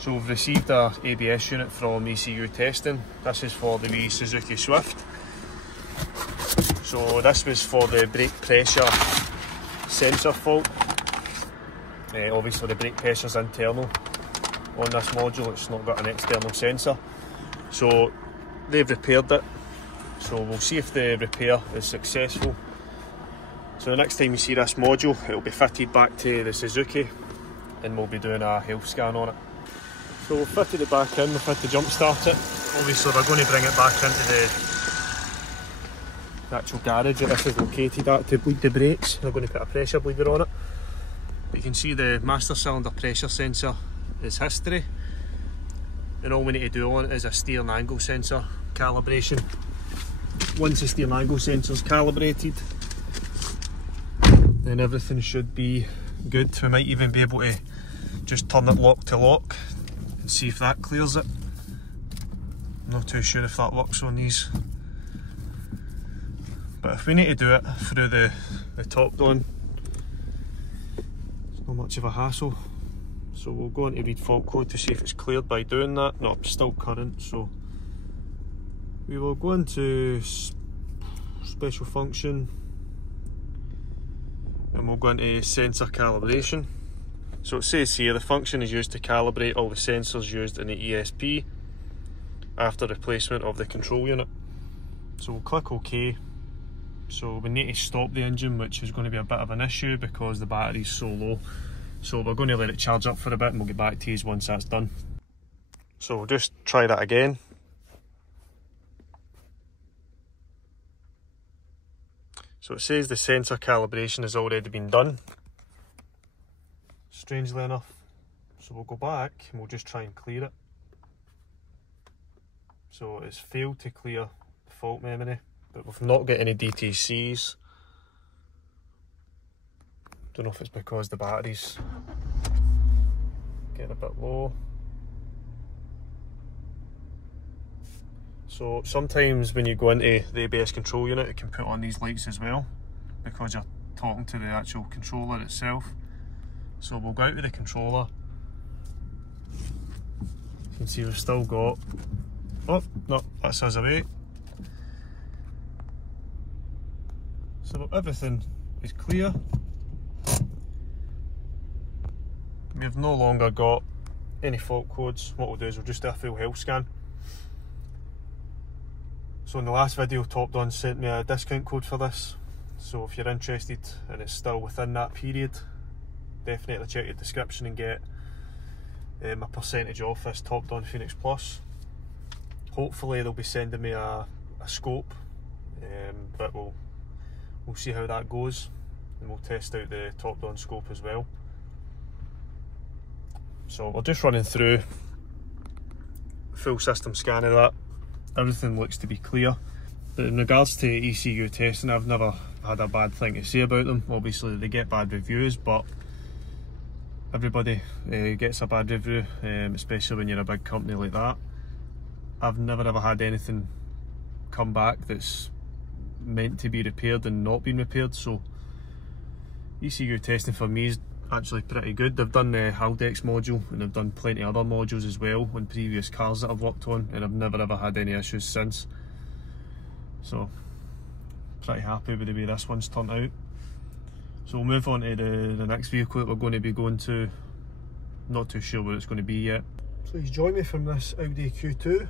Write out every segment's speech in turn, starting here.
So we've received our ABS unit from ECU testing. This is for the wee Suzuki Swift. So this was for the brake pressure sensor fault. Obviously the brake pressure is internal on this module, it's not got an external sensor. So they've repaired it. So we'll see if the repair is successful. So the next time you see this module, it'll be fitted back to the Suzuki and we'll be doing a health scan on it. So we've fitted it back in, we've had to jump start it. Obviously we're going to bring it back into the actual garage that this is located at to bleed the brakes. We're going to put a pressure bleeder on it. You can see the master cylinder pressure sensor is history, and all we need to do on it is a steering angle sensor calibration. Once the steering angle sensor is calibrated, then everything should be good. We might even be able to just turn it lock to lock and see if that clears it. I'm not too sure if that works on these, but if we need to do it through the top down, it's not much of a hassle. So we'll go into read fault code to see if it's cleared by doing that. No, it's still current, so we will go into special function and we'll go into sensor calibration. So it says here the function is used to calibrate all the sensors used in the ESP after replacement of the control unit. So we'll click OK. So we need to stop the engine, which is going to be a bit of an issue because the battery's so low. So we're going to let it charge up for a bit and we'll get back to you once that's done. So we'll just try that again. So it says the sensor calibration has already been done, strangely enough. So we'll go back and we'll just try and clear it. So it's failed to clear the fault memory, but we've not got any DTCs. Don't know if it's because the battery's getting a bit low. So sometimes when you go into the ABS control unit, it can put on these lights as well because you're talking to the actual controller itself. So we'll go out with the controller. You can see we've still got, oh no, that says away. So everything is clear. We've no longer got any fault codes. What we'll do is we'll just do a full health scan. So in the last video, Top Don sent me a discount code for this. So if you're interested and it's still within that period, definitely check your description and get a percentage off this Top Don Phoenix Plus. Hopefully they'll be sending me a scope, but we'll see how that goes, and we'll test out the Top Don scope as well. So we're just running through full system scan of that. Everything looks to be clear. But in regards to ECU testing, I've never had a bad thing to say about them. Obviously they get bad reviews, but everybody gets a bad review, especially when you're a big company like that. I've never ever had anything come back that's meant to be repaired and not been repaired, so ECU testing for me is actually pretty good. They've done the Haldex module and they've done plenty of other modules as well on previous cars that I've worked on, and I've never ever had any issues since. So pretty happy with the way this one's turned out. So we'll move on to the next vehicle that we're going to be going to. Not too sure what it's going to be yet. So he's joined me from this Audi Q2.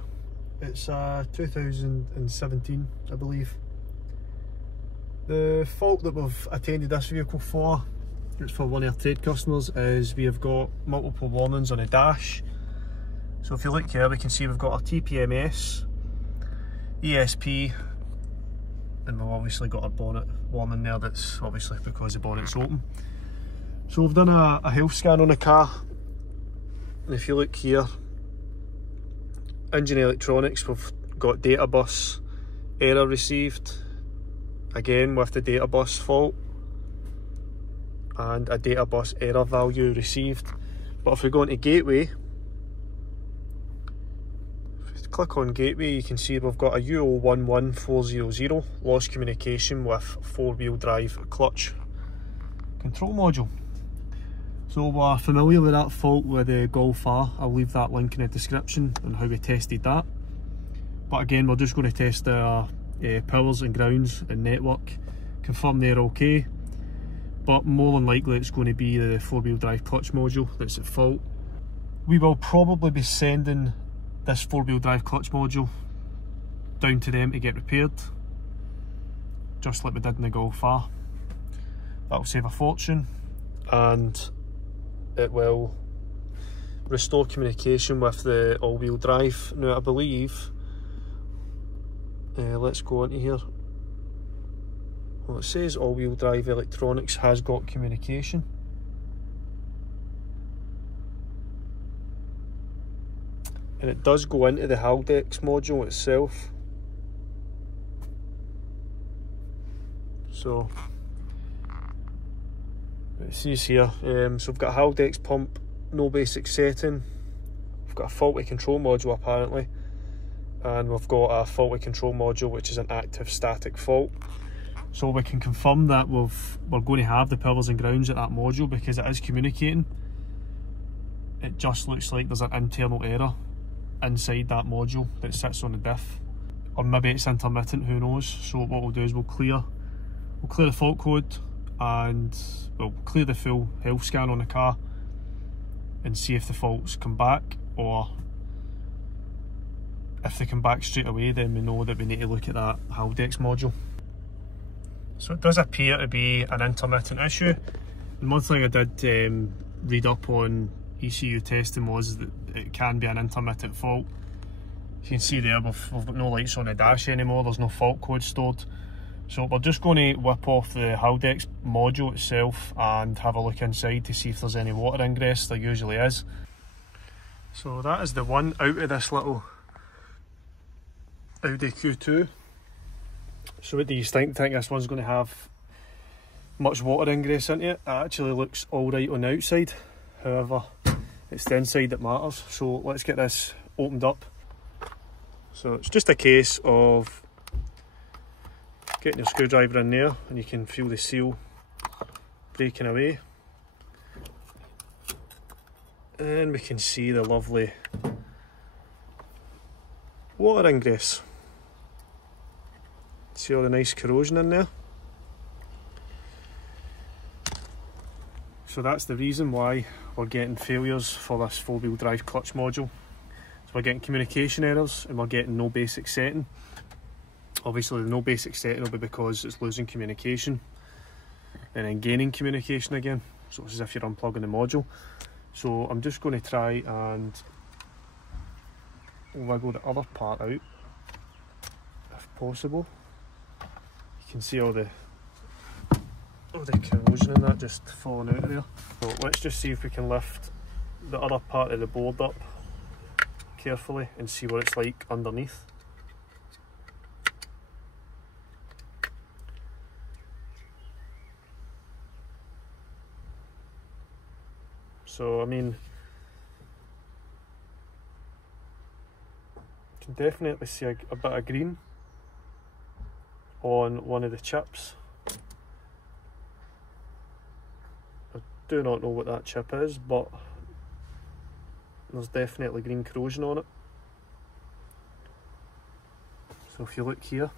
It's 2017, I believe. The fault that we've attended this vehicle for, it's for one of our trade customers, is we have got multiple warnings on the dash. So if you look here, we can see we've got our TPMS, ESP, and we've obviously got our bonnet warning there. That's obviously because the bonnet's open. So we've done a health scan on the car, and if you look here, engine electronics, we've got data bus error received, again with the data bus fault, and a data bus error value received. But if we go into gateway, if you click on gateway, you can see we've got a UO11400 lost communication with 4-wheel drive clutch control module. So we're familiar with that fault with the Golf R. I'll leave that link in the description on how we tested that. But again, we're just going to test our powers and grounds and network, confirm they're okay. But more than likely it's going to be the 4-wheel drive clutch module that's at fault. We will probably be sending this 4-wheel drive clutch module down to them to get repaired, just like we did in the Golf R. That'll save a fortune, and it will restore communication with the all-wheel drive. Now I believe, let's go into here. Well, it says all-wheel drive electronics has got communication. And it does go into the Haldex module itself. So it says here, so we've got a Haldex pump, no basic setting. We've got a faulty control module apparently. And we've got a faulty control module which is an active static fault. So we can confirm that we're going to have the powers and grounds at that module because it is communicating. It just looks like there's an internal error inside that module that sits on the diff. Or maybe it's intermittent, who knows. So what we'll do is we'll clear the fault code and we'll clear the full health scan on the car and see if the faults come back, or if they come back straight away then we know that we need to look at that Haldex module. So it does appear to be an intermittent issue. And one thing I did read up on ECU testing was that it can be an intermittent fault. You can see there we've got no lights on the dash anymore, there's no fault code stored. So we're just going to whip off the Haldex module itself and have a look inside to see if there's any water ingress. There usually is. So that is the one out of this little Audi Q2. So what do you think? Think this one's going to have much water ingress into it? It actually looks alright on the outside, however it's the inside that matters. So let's get this opened up. So it's just a case of getting your screwdriver in there and you can feel the seal breaking away. And we can see the lovely water ingress. See all the nice corrosion in there. So that's the reason why we're getting failures for this 4-wheel drive clutch module. So we're getting communication errors and we're getting no basic setting. Obviously the no basic setting will be because it's losing communication and then gaining communication again. So it's as if you're unplugging the module. So I'm just going to try and wiggle the other part out if possible. You can see all the corrosion in that just falling out of there. So let's just see if we can lift the other part of the board up carefully and see what it's like underneath. So I mean, you can definitely see a bit of green on one of the chips. I do not know what that chip is, but there's definitely green corrosion on it. So if you look here,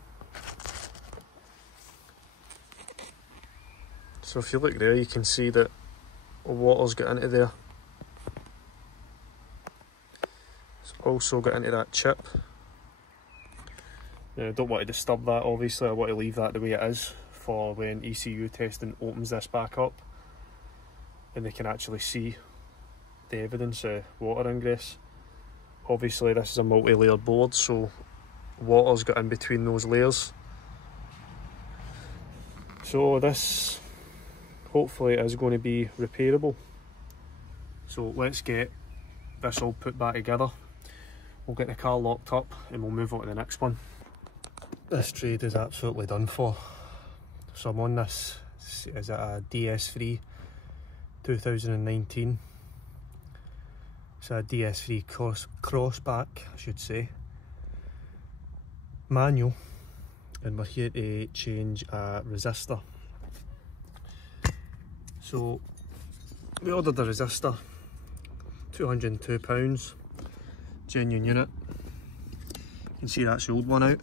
there you can see that water's got into there. It's also got into that chip. Now, I don't want to disturb that, obviously. I want to leave that the way it is for when ECU testing opens this back up and they can actually see the evidence of water ingress. Obviously this is a multi-layer board, so water's got in between those layers. So this hopefully is going to be repairable. So let's get this all put back together. We'll get the car locked up and we'll move on to the next one. This trade is absolutely done for. So I'm on this, is it a DS3 2019? It's a DS3 crossback, I should say. Manual. And we're here to change a resistor. So we ordered a resistor, £202, genuine unit. You can see that's the old one out.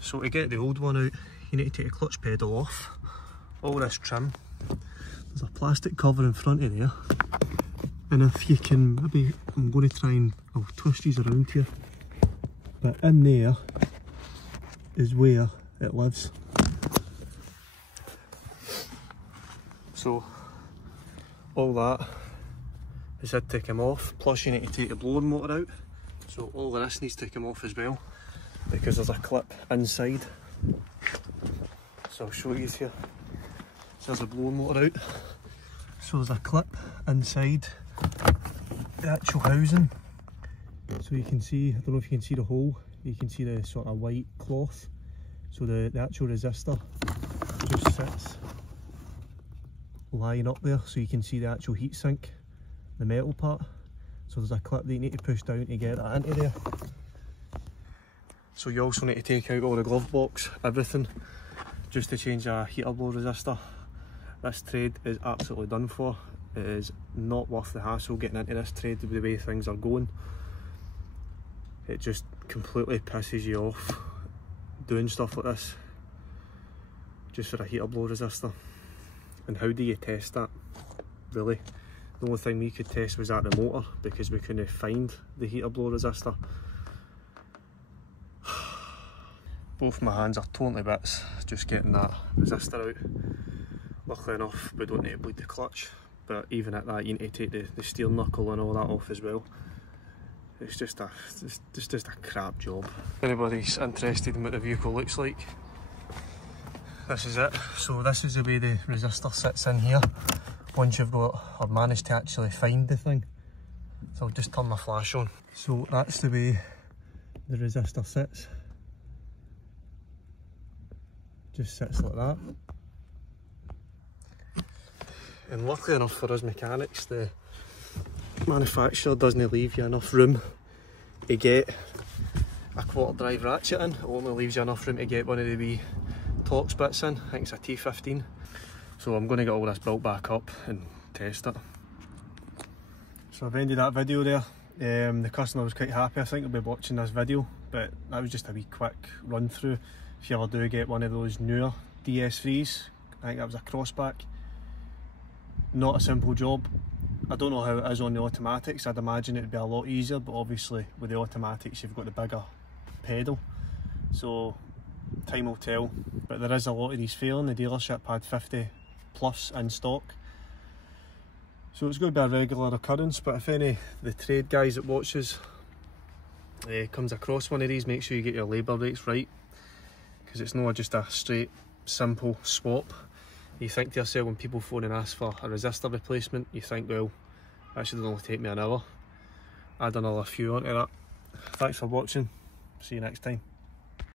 So to get the old one out, you need to take the clutch pedal off. All this trim, there's a plastic cover in front of there, and if you can, maybe I'm going to try and I'll twist these around here, but in there is where it lives. So all that is had to come off, plus you need to take the blower motor out, so all of this needs to come off as well, because there's a clip inside. So I'll show you here. So there's a blower motor out, so there's a clip inside the actual housing, so you can see, I don't know if you can see the hole, you can see the sort of white cloth, so the actual resistor just sits lying up there, so you can see the actual heatsink, the metal part. So there's a clip that you need to push down to get that into there. So you also need to take out all the glove box, everything, just to change a heater blower resistor. This trade is absolutely done for. It is not worth the hassle getting into this trade with the way things are going. It just completely pisses you off doing stuff like this just for a heater blower resistor. And how do you test that, really? The only thing we could test was at the motor, because we couldn't find the heater blower resistor. Both my hands are torn to bits just getting that resistor out. Luckily enough, we don't need to bleed the clutch, but even at that you need to take the steel knuckle and all that off as well. It's just a crap job. If anybody's interested in what the vehicle looks like, this is it. So this is the way the resistor sits in here once you've got or managed to actually find the thing. So I'll just turn my flash on. So that's the way the resistor sits. Just sits like that. And luckily enough for us mechanics, the manufacturer doesn't leave you enough room to get a quarter drive ratchet in. It only leaves you enough room to get one of the wee Torx bits in. I think it's a T15. So I'm going to get all this built back up and test it. So I've ended that video there. The customer was quite happy. I think he'll be watching this video, but that was just a wee quick run through. If you ever do get one of those newer DS3s, I think that was a crossback. Not a simple job. I don't know how it is on the automatics. I'd imagine it would be a lot easier, but obviously with the automatics you've got the bigger pedal, so time will tell. But there is a lot of these failing. The dealership had 50 plus in stock, so it's going to be a regular occurrence. But if any of the trade guys that watches comes across one of these, make sure you get your labour rates right, because it's not just a straight simple swap. You think to yourself, when people phone and ask for a resistor replacement, you think, well, that should only take me an hour. Add another few onto that. Thanks for watching. See you next time.